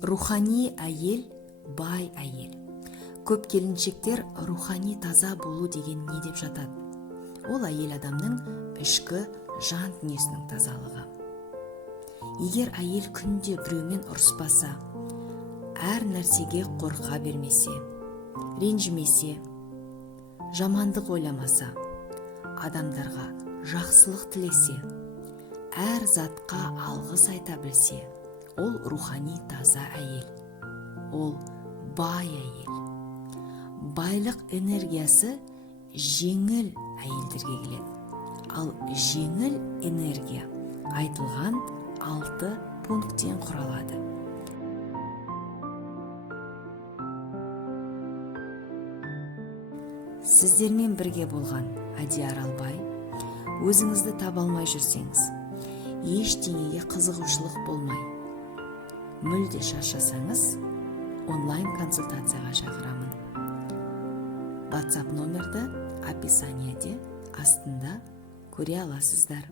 Рухани әйел бай әйел. Көп келіншектер рухани таза болу деген не деп жатады? Ол әйел адамның ішкі жан дүниесінің тазалығы. Егер әйел күнде біреумен ұрыспаса, әр нәрсеге қорқа бермесе, ренжімесе, жамандық ойламаса, адамдарға жақсылық тілесе, әр затқа алғыс айта білсе, ол рухани таза әйел. Ол бай әйел. Байлық энергиясы жеңіл әйелдерге келеді. Ал жеңіл энергия айтылған 6 пункттен құралады. Сіздермен бірге болған Адияр Албай. Өзіңізді таба алмай жүрсеңіз, ештеңеге қызығушылық болмай, мүлде шаршасаңыз, онлайн консультацияға шақырамын. WhatsApp номерді описаниеде астында көре аласыздар.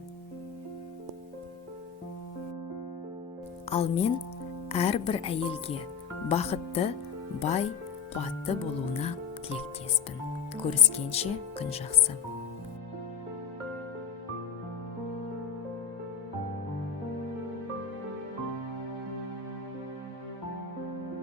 Ал мен әрбір әйелге бақытты, бай, қуатты болуына тілектеспін. Көріскенше күн жақсы.